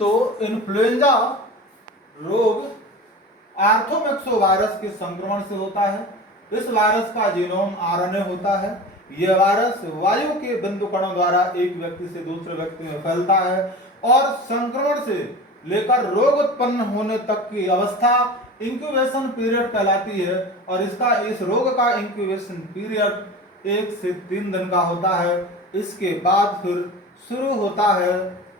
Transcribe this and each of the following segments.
तो इन्फ्लुएंजा रोग आर्थोमैक्सोवायरस के संक्रमण से होता है। इस वायरस का जीनोम आरएनए होता है। यह वायरस वायु के बिंदु कणों द्वारा एक व्यक्ति से दूसरे व्यक्ति में फैलता है और संक्रमण से लेकर रोग उत्पन्न होने तक की अवस्था इंक्यूबेशन पीरियड कहलाती है। और इस रोग का इंक्यूबेशन पीरियड 1 से 3 दिन का होता है। इसके बाद फिर शुरू होता है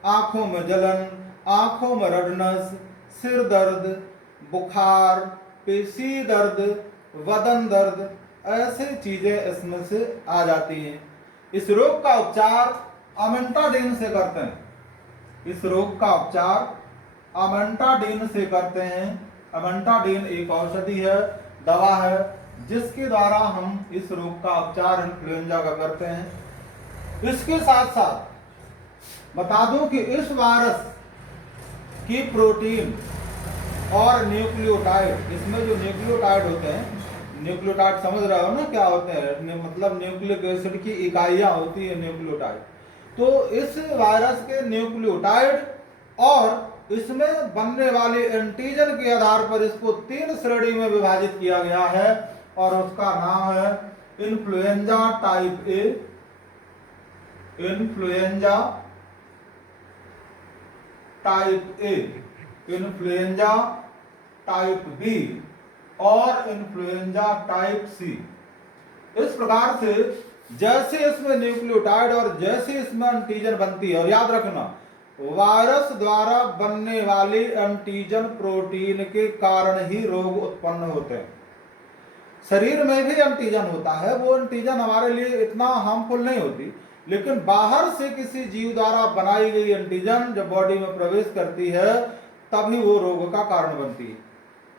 आंखों में जलन, आंखों में रेडनेस, सिर दर्द, बुखार, पेशी दर्द, बदन दर्द, ऐसी चीजें इसमें से आ जाती हैं। इस रोग का उपचार अमेंटाडीन से करते हैं। इस रोग का उपचार अमेंटाडीन से करते हैं। अमेंटाडीन एक औषधि है, दवा है, जिसके द्वारा हम इस रोग का उपचार इन्फ्लुएंजा का करते हैं। इसके साथ साथ बता दूं कि इस वायरस की प्रोटीन और न्यूक्लियोटाइड, इसमें जो न्यूक्लियोटाइड होते हैं, न्यूक्लियोटाइड समझ रहे हो ना क्या होते हैं, मतलब न्यूक्लिक एसिड की इकाइयां होती है न्यूक्लियोटाइड। तो इस वायरस के न्यूक्लियोटाइड और इसमें बनने वाले एंटीजन के आधार पर इसको 3 श्रेणी में विभाजित किया गया है और उसका नाम है influenza type A, influenza type A, influenza type B और इन्फ्लुएंजा टाइप सी। इस प्रकार से जैसे इसमें न्यूक्लियोटाइड और जैसे इसमें एंटीजन बनती है, और याद रखना वायरस द्वारा बनने वाली एंटीजन प्रोटीन के कारण ही रोग उत्पन्न होते हैं। शरीर में भी एंटीजन होता है, वो एंटीजन हमारे लिए इतना हार्मफुल नहीं होती, लेकिन बाहर से किसी जीव द्वारा बनाई गई एंटीजन जब बॉडी में प्रवेश करती है तभी वो रोग का कारण बनती है।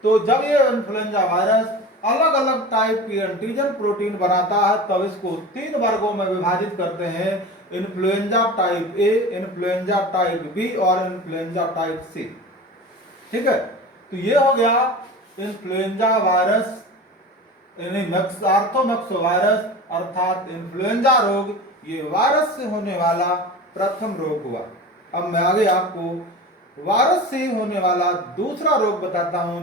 तो जब ये इन्फ्लुएंजा वायरस अलग अलग टाइप की एंटीजन प्रोटीन बनाता है तब इसको 3 वर्गों में विभाजित करते हैं, influenza type A, influenza type B और इन्फ्लुएंजा टाइप सी। ठीक है, तो ये हो गया इन्फ्लुएंजा वायरस, आर्थोमैक्सोवायरस अर्थात इन्फ्लुएंजा रोग, ये वायरस से होने वाला प्रथम रोग हुआ। अब मैं आगे आपको वायरस से होने वाला दूसरा रोग बताता हूं।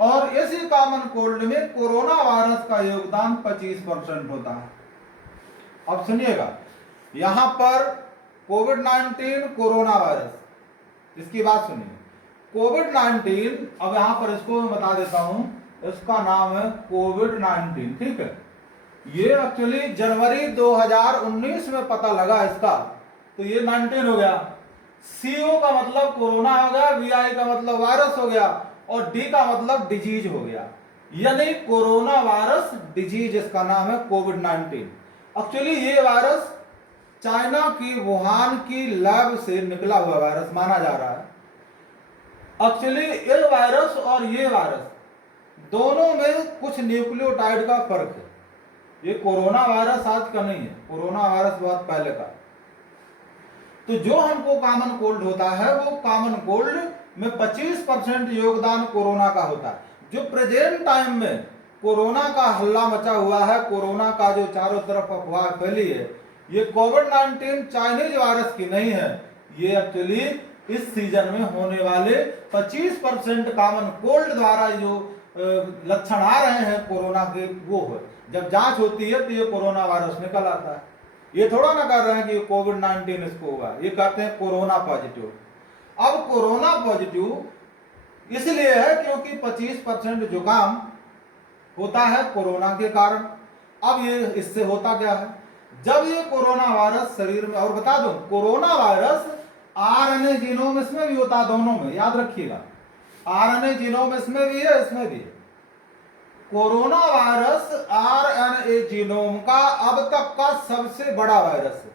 और इसी कॉमन कोल्ड में कोरोना वायरस का योगदान 25% होता है। अब सुनिएगा, यहां पर कोविड-19 कोरोना वायरस, इसकी बात सुनिए। कोविड-19, अब यहां पर इसको मैं बता देता हूं, इसका नाम है कोविड-19। ठीक है, ये एक्चुअली जनवरी 2019 में पता लगा इसका, तो ये 19 हो गया। CO का मतलब कोरोना हो गया, VI का मतलब वायरस हो गया और D का मतलब डिजीज हो गया, यानी कोरोना वायरस डिजीज, इसका नाम है कोविड-19। एक्चुअली ये वायरस चाइना की वुहान की लैब से निकला हुआ वायरस माना जा रहा है। एक्चुअली ये वायरस और ये वायरस दोनों में कुछ न्यूक्लियोटाइड का फर्क है। ये कोरोना वायरस आज का नहीं है, कोरोना वायरस बहुत पहले का। तो जो हमको कॉमन कोल्ड होता है वो कॉमन कोल्ड में 25% योगदान कोरोना का होता है। जो प्रेजेंट टाइम में कोरोना का हल्ला मचा हुआ है, कोरोना का जो चारों तरफ अफवाह फैली है, ये कोविड-19 चाइनीज वायरस की नहीं है, ये एक्चुअली इस सीजन में होने वाले 25% कॉमन कोल्ड द्वारा जो लक्षण आ रहे हैं कोरोना के, वो है। जब जांच होती है तो ये कोरोना वायरस निकल आता है। ये थोड़ा ना कर रहे हैं कि कोविड-19 इसको होगा, ये कहते हैं कोरोना पॉजिटिव। अब कोरोना पॉजिटिव इसलिए है क्योंकि 25% जुकाम होता है कोरोना के कारण। अब ये इससे होता क्या है, जब ये कोरोना वायरस शरीर में, और बता दूं कोरोना वायरस आरएनए जीनोम इसमें भी होता है, दोनों में याद रखिएगा, आरएनए जीनोम इसमें भी है, इसमें भी है। कोरोना वायरस आरएनए जीनोम का अब तक का सबसे बड़ा वायरस है,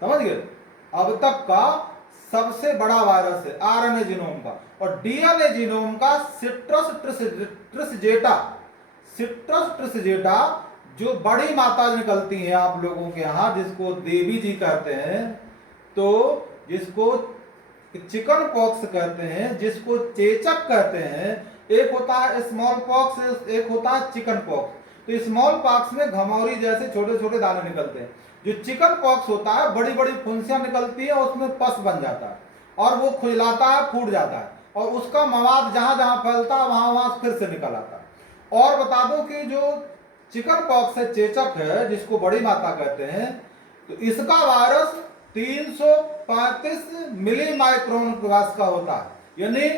समझ गए, अब तक का सबसे बड़ा वायरस है आरएनए जीनोम का। और डीएनए जीनोम का सिट्रस ट्रिसजेटा जो बड़ी माता निकलती हैं आप लोगों के यहाँ, जिसको देवी जी कहते हैं, तो जिसको चिकन पॉक्स कहते हैं, जिसको चेचक कहते हैं, एक होता है स्मॉल पॉक्स, एक होता है चिकन पॉक्स। तो स्मॉल पॉक्स में घमौरी जैसे छोटे छोटे दाने निकलते हैं, जो चिकन पॉक्स होता है बड़ी बड़ी फुंसियां निकलती है, उसमें पस बन जाता है और वो खुजलाता है, फूट जाता है, और उसका मवाद जहां जहां फैलता है वहां वहां फिर से निकल आता है। और बता दो कि जो चिकन पॉक्स है, चेचक है, जिसको बड़ी माता कहते हैं, तो इसका वायरस 335 मिली माइक्रोन क्लास का होता है, यानी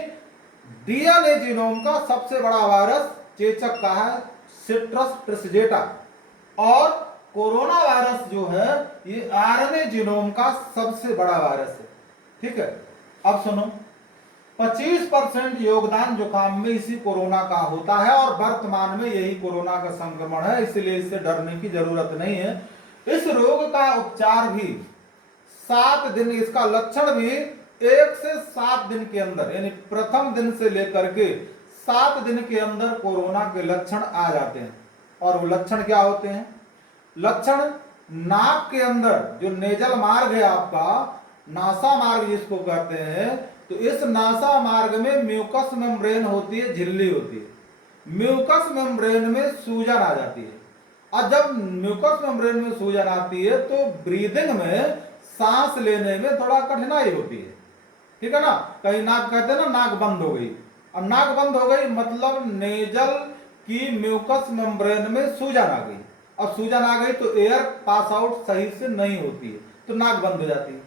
डीएनए जीनोम का सबसे बड़ा वायरस चेचक का है, सिट्रस ट्रिसजेटा। और कोरोना वायरस जो है ये आरएनए जीनोम का सबसे बड़ा वायरस है, ठीक है। अब सुनो, 25% योगदान जुकाम में इसी कोरोना का होता है, और वर्तमान में यही कोरोना का संक्रमण है, इसलिए इससे डरने की जरूरत नहीं है। इस रोग का उपचार भी 7 दिन, इसका लक्षण भी 1 से 7 दिन के अंदर, यानी प्रथम दिन से लेकर के 7 दिन के अंदर कोरोना के लक्षण आ जाते हैं। और वो लक्षण क्या होते हैं? लक्षण नाक के अंदर जो नेजल मार्ग है आपका, नासा मार्ग जिसको कहते हैं, तो इस नासा मार्ग में म्यूकस मेम्ब्रेन होती है, झिल्ली होती है। म्यूकस मेम्ब्रेन में सूजन आ जाती है, और जब म्यूकस मेम्ब्रेन में सूजन आती है तो ब्रीदिंग में, सांस लेने में थोड़ा कठिनाई होती है, ठीक है ना। कहीं नाक कहते हैं ना, नाक बंद हो गई। अब नाक बंद हो गई मतलब नेजल की म्यूकस मेम्ब्रेन में सूजन आ गई। अब सूजन आ गई तो एयर पास आउट सही से नहीं होती है, तो नाक बंद हो जाती है,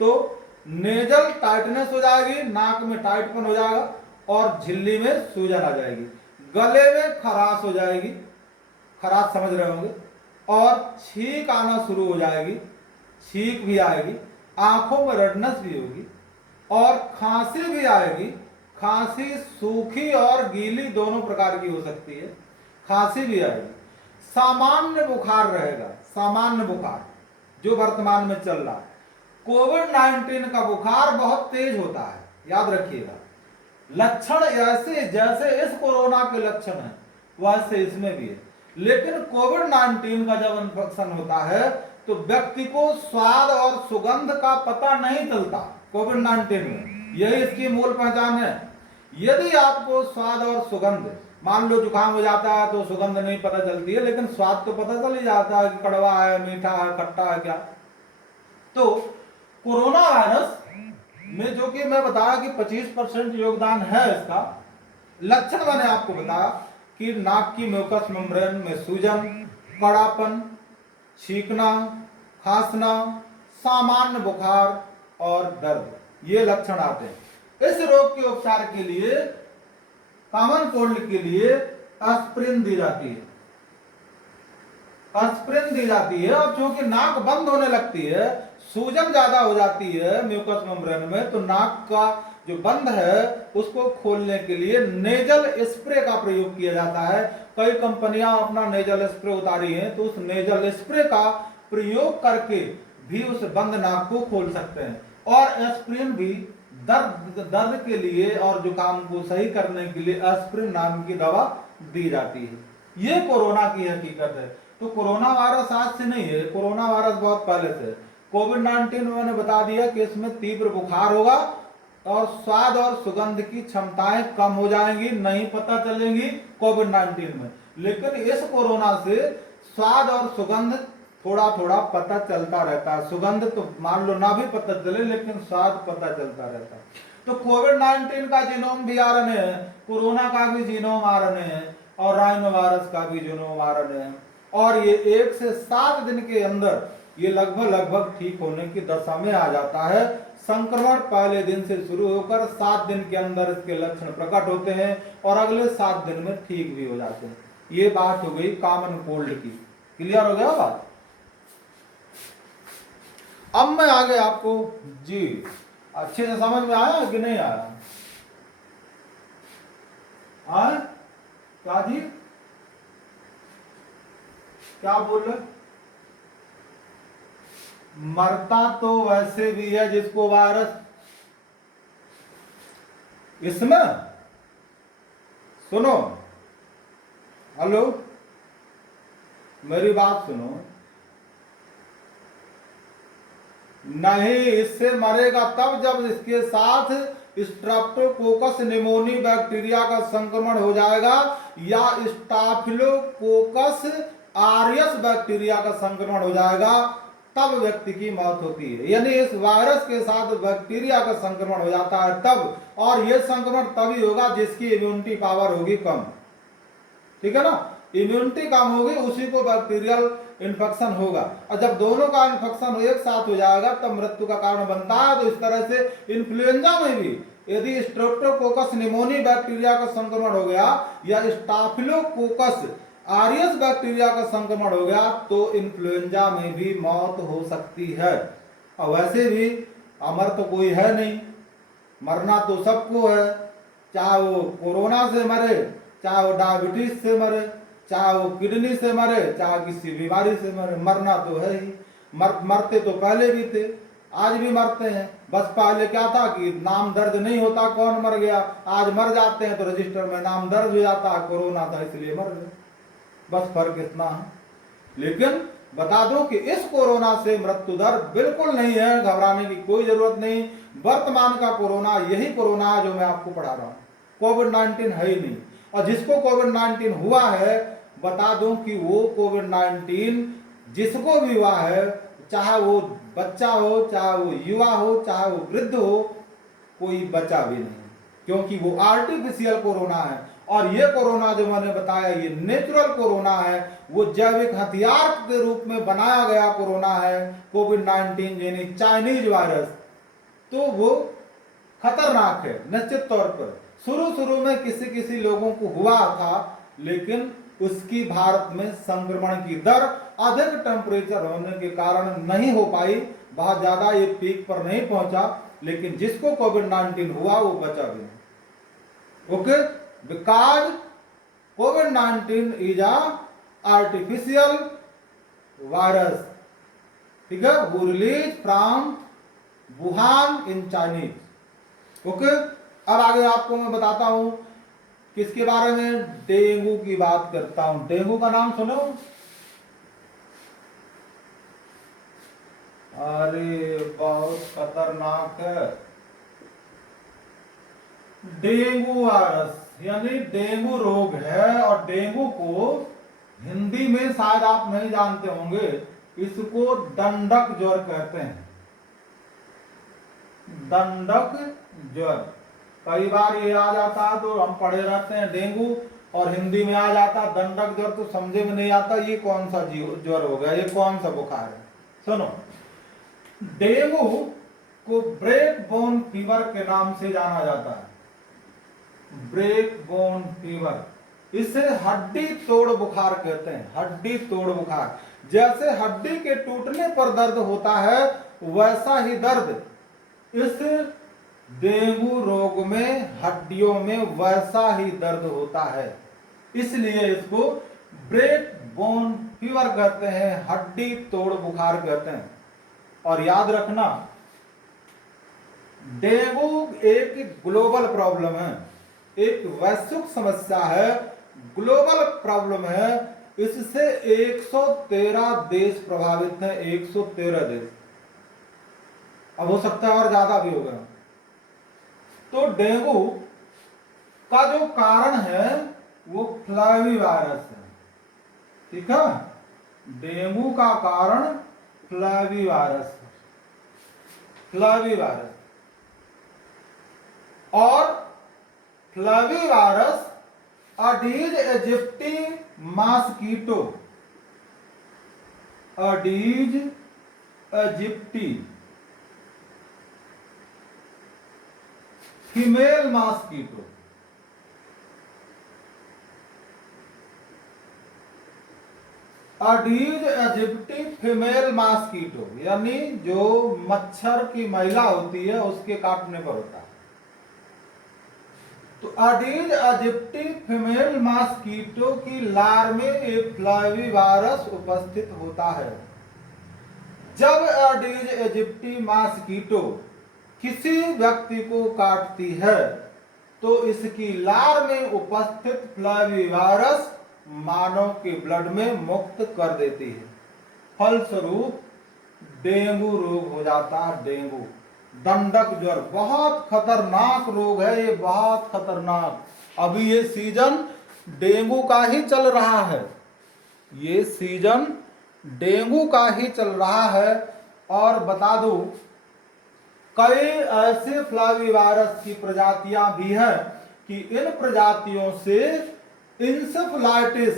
तो नेजल टाइटनेस हो जाएगी, नाक में टाइटपन हो जाएगा, और झिल्ली में सूजन आ जाएगी। गले में खराश हो जाएगी, खराश समझ रहे होंगे, और छींक आना शुरू हो जाएगी, छींक भी आएगी, आंखों में रेडनेस भी होगी, और खांसी भी आएगी। खांसी सूखी और गीली दोनों प्रकार की हो सकती है, खांसी भी आएगी। सामान्य बुखार रहेगा, सामान्य बुखार जो वर्तमान में चल रहा है। कोविड-19 का बुखार बहुत तेज होता है, याद रखिएगा। लक्षण ऐसे जैसे इस कोरोना के लक्षण हैं वैसे इसमें भी है, लेकिन कोविड-19 का जब इन्फेक्शन होता है तो व्यक्ति को स्वाद और सुगंध का पता नहीं चलता। कोविड-19 में यही इसकी मूल पहचान है। यदि आपको स्वाद और सुगंध, मान लो जुकाम हो जाता है तो सुगंध नहीं पता चलती है, लेकिन स्वाद तो पता चल ही जाता है कि कड़वा है, मीठा है, खट्टा है क्या। तो कोरोना वायरस में जो कि मैं बताया कि 25% योगदान है इसका, लक्षण मैंने आपको बताया कि नाक की म्यूकस मेम्ब्रेन में सूजन, कड़ापन, छींकना, खांसना, सामान्य बुखार और दर्द, ये लक्षण आते हैं। इस रोग के उपचार के लिए, कॉमन कोल्ड के लिए एस्प्रिन दी जाती है, एस्प्रिन दी जाती है। और क्योंकि नाक बंद होने लगती है, सूजन ज्यादा हो जाती है म्यूकस मेम्ब्रेन में, तो नाक का जो बंद है उसको खोलने के लिए नेजल स्प्रे का प्रयोग किया जाता है। कई कंपनियां अपना नेजल स्प्रे उतारी हैं, तो उस नेजल स्प्रे का प्रयोग करके भी उस बंद नाक को खोल सकते हैं। और एस्प्रिन भी दर्द के लिए और जुकाम को सही करने के लिए एस्प्रिन नाम की दवा दी जाती है। ये कोरोना की हकीकत है। तो कोरोना वायरस आज से नहीं है, कोरोना वायरस बहुत पहले से। कोविड-19 में मैंने बता दिया कि इसमें तीव्र बुखार होगा और स्वाद और सुगंध की क्षमताएं कम हो जाएंगी, नहीं पता चलेंगी कोविड-19 में। लेकिन इस कोरोना से स्वाद और सुगंध थोड़ा थोड़ा पता चलता रहता है। सुगंध तो मान लो ना भी पता चले, लेकिन स्वाद पता चलता रहता है। तो कोविड-19 का जीनोम भी आरएनए है, कोरोना का भी जीनोम आरएनए है और राइनो वायरस का भी जीनोम आरएनए है। और ये 1 से 7 दिन के अंदर ये लगभग ठीक होने की दशा में आ जाता है। संक्रमण पहले दिन से शुरू होकर 7 दिन के अंदर इसके लक्षण प्रकट होते हैं और अगले 7 दिन में ठीक भी हो जाते हैं। ये बात हो गई कॉमन कोल्ड की। क्लियर हो गया बात? अब मैं आगे आपको जी अच्छे से समझ में आया कि नहीं आया? आए क्या जी, क्या बोल रहे? मरता तो वैसे भी है जिसको वायरस, इसमें सुनो, हेलो मेरी बात सुनो, नहीं इससे मरेगा तब जब इसके साथ स्ट्रेप्टोकोकस निमोनी बैक्टीरिया का संक्रमण हो जाएगा या स्टाफिलोकोकस आरियस बैक्टीरिया का संक्रमण हो जाएगा, तब व्यक्ति की मौत होती है। यानी इस वायरस के साथ बैक्टीरिया का संक्रमण हो जाता है तब, और यह संक्रमण तभी होगा जिसकी इम्यूनिटी पावर होगी कम। ठीक है ना, इम्यूनिटी कम होगी उसी को बैक्टीरियल इन्फेक्शन होगा, और जब दोनों का इन्फेक्शन एक साथ हो जाएगा तब मृत्यु का कारण बनता है। तो इस तरह से इन्फ्लुएंजा में भी यदि स्ट्रेप्टोकोकस निमोनी बैक्टीरिया का संक्रमण हो गया या स्टाफिलोकोकस आरियस बैक्टीरिया का संक्रमण हो गया तो इन्फ्लुएंजा में भी मौत हो सकती है। और वैसे भी अमर तो कोई है नहीं, मरना तो सबको है, चाहे वो कोरोना से मरे, चाहे वो डायबिटीज से मरे, चाहे वो किडनी से मरे, चाहे किसी बीमारी से मरे, मरना तो है ही। मरते तो पहले भी थे, आज भी मरते हैं। बस पहले क्या था कि नाम दर्ज नहीं होता कौन मर गया, आज मर जाते हैं तो रजिस्टर में नाम दर्ज हो जाता है, कोरोना था इसलिए मर गए, बस फर्क इतना है। लेकिन बता दो कि इस कोरोना से मृत्यु दर बिल्कुल नहीं है, घबराने की कोई जरूरत नहीं। वर्तमान का कोरोना यही कोरोना है जो मैं आपको पढ़ा रहा हूं, कोविड-19 है ही नहीं। और जिसको कोविड-19 हुआ है बता दूं कि वो कोविड-19 जिसको भी हुआ है, चाहे वो बच्चा हो, चाहे वो युवा हो, चाहे वो वृद्ध हो, कोई बचा भी नहीं, क्योंकि वो आर्टिफिशियल कोरोना है। और ये कोरोना जो मैंने बताया ये नेचुरल कोरोना है, वो जैविक हथियार के रूप में बनाया गया कोरोना है कोविड-19 यानी चाइनीज वायरस। तो वो खतरनाक है निश्चित तौर पर। शुरू में किसी लोगों को हुआ था, लेकिन उसकी भारत में संक्रमण की दर अधिक टेम्परेचर होने के कारण नहीं हो पाई, बहुत ज्यादा ये पीक पर नहीं पहुंचा। लेकिन जिसको कोविड-19 हुआ वो बचा भी नहीं। Okay, because covid is a artificial virus. ठीक है, वो release from Wuhan in Chinese. Okay, अब आगे आपको मैं बताता हूं किसके बारे में, डेंगू की बात करता हूं। डेंगू का नाम सुनो? अरे बहुत खतरनाक है डेंगू वायरस, यानी डेंगू रोग है। और डेंगू को हिंदी में शायद आप नहीं जानते होंगे, इसको दंडक ज्वर कहते हैं। दंडक ज्वर कई बार ये आ जाता है तो हम पढ़े रहते हैं डेंगू, और हिंदी में आ जाता है दंडक ज्वर, तो समझे में नहीं आता ये कौन सा ज्वर हो गया, ये कौन सा बुखार है। सुनो, डेंगू को ब्रेक बोन फीवर के नाम से जाना जाता है। ब्रेक बोन फीवर, इसे हड्डी तोड़ बुखार कहते हैं। हड्डी तोड़ बुखार, जैसे हड्डी के टूटने पर दर्द होता है वैसा ही दर्द इस डेंगू रोग में हड्डियों में वैसा ही दर्द होता है, इसलिए इसको ब्रेक बोन फीवर कहते हैं, हड्डी तोड़ बुखार कहते हैं। और याद रखना, डेंगू एक ग्लोबल प्रॉब्लम है, एक वैश्विक समस्या है, ग्लोबल प्रॉब्लम है। इससे 113 देश प्रभावित हैं, 113 देश। अब हो सकता है और ज्यादा भी होगा। तो डेंगू का जो कारण है वो फ्लावीवायरस है। ठीक है, डेंगू का कारण फ्लावीवायरस है, फ्लावीवायरस। और flavivirus Aedes aegypti mosquito, Aedes aegypti female mosquito, Aedes aegypti female mosquito यानी जो मच्छर की महिला होती है उसके काटने पर होता है। तो अडीज इजिप्टी फीमेल मॉस्किटो की लार में एक फ्लावीवायरस उपस्थित होता है। जब अडीज इजिप्टी मॉस्किटो किसी व्यक्ति को काटती है तो इसकी लार में उपस्थित फ्लावीवायरस मानव के ब्लड में मुक्त कर देती है। फलस्वरूप डेंगू रोग हो जाता है। डेंगू दंडक ज्वर बहुत खतरनाक रोग है, ये बहुत खतरनाक। अभी ये सीजन डेंगू का ही चल रहा है, ये सीजन डेंगू का ही चल रहा है। और बता दूं कई ऐसे फ्लावीवायरस की प्रजातियां भी हैं कि इन प्रजातियों से इंसेफलाइटिस,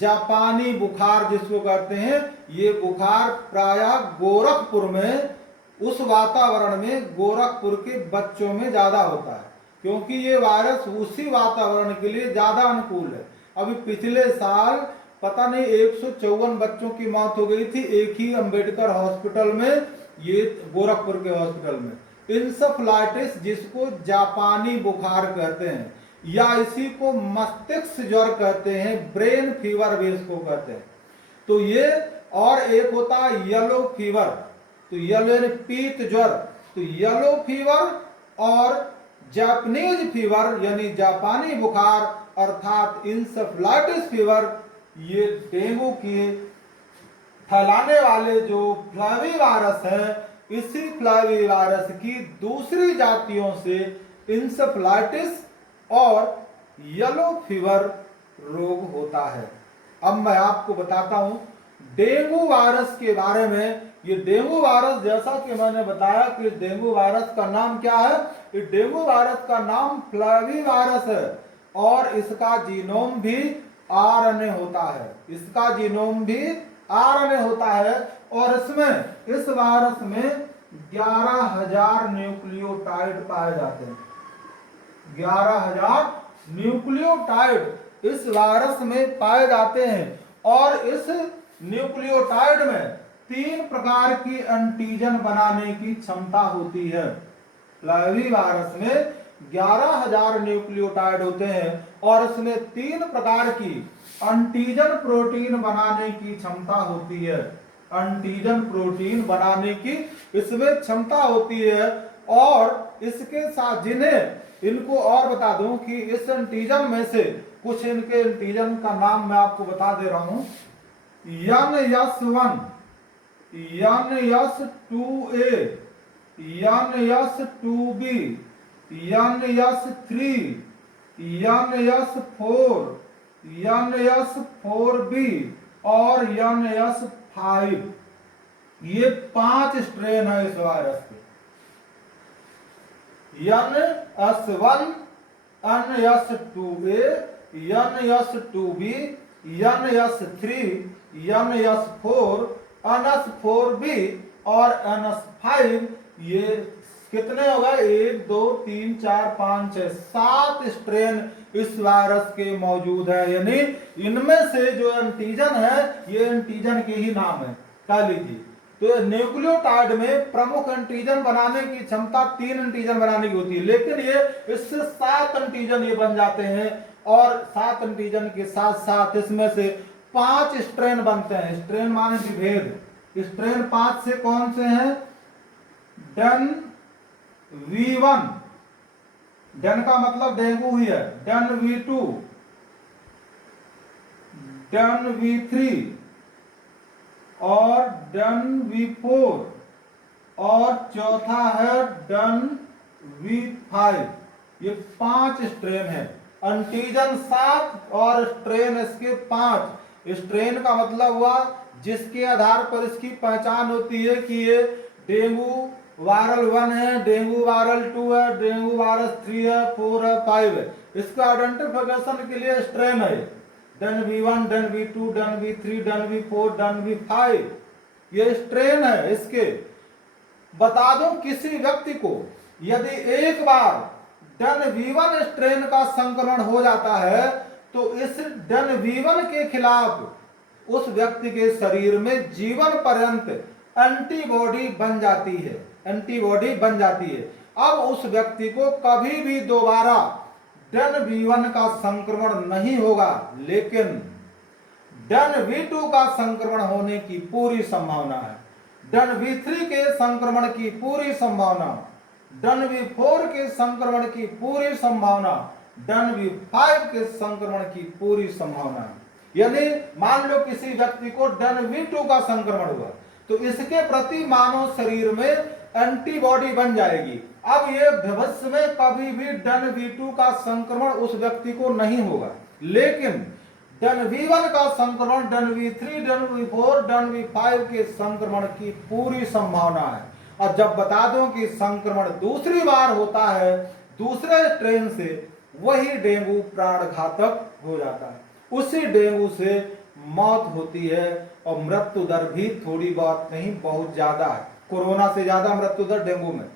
जापानी बुखार जिसको कहते हैं, ये बुखार प्रायः गोरखपुर में, उस वातावरण में गोरखपुर के बच्चों में ज्यादा होता है क्योंकि ये वायरस उसी वातावरण के लिए ज्यादा अनुकूल है। अभी पिछले साल पता नहीं 154 बच्चों की मौत हो गई थी एक ही अंबेडकर हॉस्पिटल में, ये गोरखपुर के हॉस्पिटल में। इंसेफलाइटिस जिसको जापानी बुखार कहते हैं या इसी को मस्तिष्क ज्वर कहते हैं, ब्रेन फीवर भी इसको कहते हैं। तो ये और एक होता है येलो फीवर, तो येलो यानी पीत ज्वर। तो येलो फीवर और जापानीज फीवर यानी जापानी बुखार अर्थात इंसेफलाइटिस फीवर, ये डेंगू के फैलाने वाले जो फ्लावीवायरस है, इसी फ्लावीवायरस की दूसरी जातियों से इंसेफलाइटिस और येलो फीवर रोग होता है। अब मैं आपको बताता हूं डेंगू वायरस के बारे में। ये डेंगू वायरस, जैसा कि मैंने बताया कि डेंगू वायरस का नाम क्या है, ये डेंगू वायरस का नाम फ्लावीवायरस है और इसका जीनोम भी आरएनए होता है, इसका जीनोम भी आरएनए होता है। और इसमें, इस वायरस में 11,000 न्यूक्लियोटाइड पाए जाते हैं। 11,000 न्यूक्लियोटाइड इस वायरस में पाए जाते हैं और इस न्यूक्लियोटाइड में 3 प्रकार की एंटीजन बनाने की क्षमता होती है। फ्लावीवायरस में 11,000 न्यूक्लियोटाइड होते हैं और इसमें 3 प्रकार की एंटीजन प्रोटीन बनाने की क्षमता होती है। एंटीजन प्रोटीन बनाने की इसमें क्षमता होती है। और इसके साथ जिन्हें, इनको और बता दूं कि इस एंटीजन में से कुछ इनके एंटीजन का नाम मैं आपको बता दे रहा हूं। NS1, NS2A, NS2B, NS3, NS4, NS4B और NS5, ये 5 स्ट्रेन है इस वायरस के। NS1, NS2A, NS2B, NS3, NS4, NS4B और NS5, ये कितने हो गए? 1 2 3 4 5 6 7 स्ट्रेन इस वायरस के मौजूद है। यानी इनमें से जो एंटीजन है, ये एंटीजन के ही नाम है, कह लीजिए। तो न्यूक्लियोटाइड में प्रमुख एंटीजन बनाने की क्षमता 3 एंटीजन बनाने की होती है, लेकिन ये इससे 7 एंटीजन ये बन जाते हैं और 7 एंटीजन के साथ साथ इसमें से 5 स्ट्रेन बनते हैं। स्ट्रेन माने विभेद। स्ट्रेन 5 से कौन से हैं? डेन V1, डेन का मतलब डेंगू ही है, डेन V2, डेन V3 और डेन V4 और चौथा है DNV5। ये 5 स्ट्रेन है। एंटीजन 7 और स्ट्रेन इसके 5। स्ट्रेन का मतलब हुआ जिसके आधार पर इसकी पहचान होती है कि ये डेंगू वायरल 1 है, डेंगू वायरल 2 है, डेंगू वायरस 3 है, 4 है, 5 है। इसका आइडेंटिफिकेशन के लिए स्ट्रेन है DNV1, DNV2, DNV3, DNV4, DNV5। ये स्ट्रेन है इसके। बता दूं किसी व्यक्ति को यदि एक बार DNV1 स्ट्रेन का संक्रमण हो जाता है तो इस DNV1 के खिलाफ उस व्यक्ति के शरीर में जीवन पर्यंत एंटीबॉडी बन जाती है, एंटीबॉडी बन जाती है। अब उस व्यक्ति को कभी भी दोबारा DNV1 का संक्रमण नहीं होगा, लेकिन DNV2 का संक्रमण होने की पूरी संभावना है, DNV3 के संक्रमण की पूरी संभावना, DNV4 के संक्रमण की पूरी संभावना, DNV5 के संक्रमण की पूरी संभावना है। यानी मान लो किसी व्यक्ति को DNV2 का संक्रमण हुआ तो इसके प्रति मानव शरीर में एंटीबॉडी बन जाएगी। अब ये भविष्य में कभी भी DNV2 का संक्रमण उस व्यक्ति को नहीं होगा, लेकिन DNV1 का संक्रमण, DNV3, DNV4, DNV5 के संक्रमण की पूरी संभावना है। और जब बता दूं कि संक्रमण दूसरी बार होता है दूसरे स्ट्रेन से, वही डेंगू प्राणघातक हो जाता है, उसी डेंगू से मौत होती है और मृत्यु दर भी थोड़ी बहुत नहीं बहुत ज्यादा है, कोरोना से ज्यादा मृत्यु दर डेंगू में।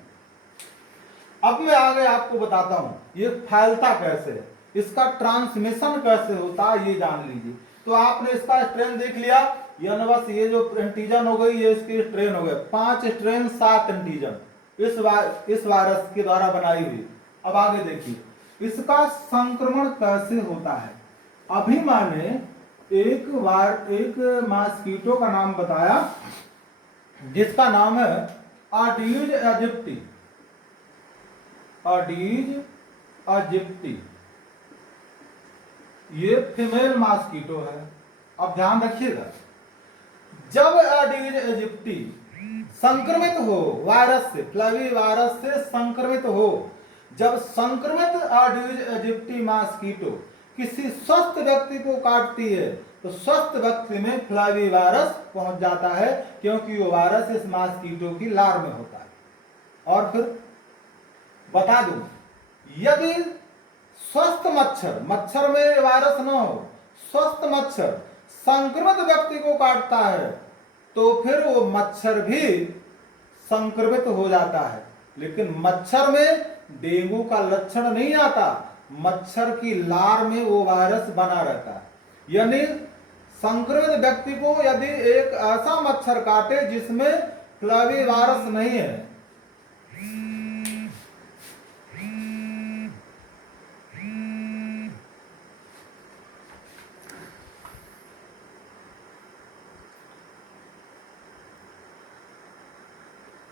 अब मैं आगे आपको बताता हूं ये फैलता कैसे है, इसका ट्रांसमिशन कैसे होता है, ये जान लीजिए। तो आपने इसका स्ट्रेन देख लिया, यानी बस ये जो एंटीजन हो गई ये इसकी स्ट्रेन हो गए, 5 स्ट्रेन 7 एंटीजन इस वायरस के द्वारा बनाई हुई। अब आगे देखिए इसका संक्रमण कैसे होता है। अभी मैंने एक मॉस्किटो का नाम बताया जिसका नाम है अडीज एजिप्टी, अडीज एजिप्टी। ये फीमेल मॉस्किटो है। अब ध्यान रखिएगा, जब एडीज एजिप्टी संक्रमित हो वायरस से, फ्लैवी वायरस से संक्रमित हो, जब संक्रमित एडीज एजिप्टी मॉस्किटो किसी स्वस्थ व्यक्ति को काटती है तो स्वस्थ व्यक्ति में फ्लैवी वायरस पहुंच जाता है, क्योंकि वो वायरस इस मॉस्किटो की लार में होता है। और फिर बता दूं, यदि स्वस्थ मच्छर में वायरस न हो, स्वस्थ मच्छर संक्रमित व्यक्ति को काटता है तो फिर वो मच्छर भी संक्रमित हो जाता है, लेकिन मच्छर में डेंगू का लक्षण नहीं आता, मच्छर की लार में वो वायरस बना रहता है। यानी संक्रमित व्यक्ति को यदि एक ऐसा मच्छर काटे जिसमें फ्लैवी वायरस नहीं है,